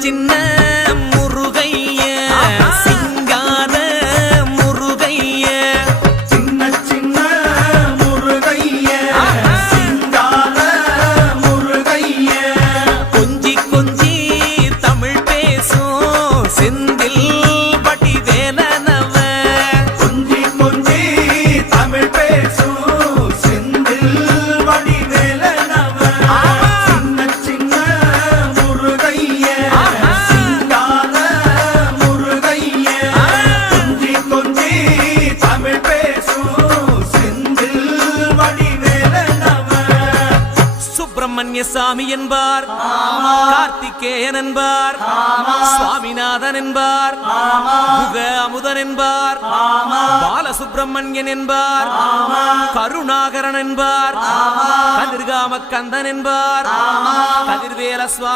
சின்ன முருகைய சிங்கார முருகைய சின்ன சின்ன முருகைய சிங்கார முருகைய கொஞ்சி கொஞ்சி தமிழ் பேசும் செந்தில் பட்டி வேலனவ கொஞ்சி கொஞ்சி தமிழ் பேசும் செந்தில் வடி வேலனவ சின்ன சின்ன முருகைய சிங்கார முருகைய கொஞ்சி கொஞ்சி தமிழ் பேசும் செந்தில் வடி வேலனவ சுப்பிரமணிய சாமி என்பார் கார்த்திகேயன் என்பார் சுவாமிநாதன் என்பார் முக அமுதன் என்பார் பாலசுப்பிரமணியன் என்பார் கருணாகரன் என்பார் கதிர்காம கந்தன் என்பார் கதிர்வேல சுவாமி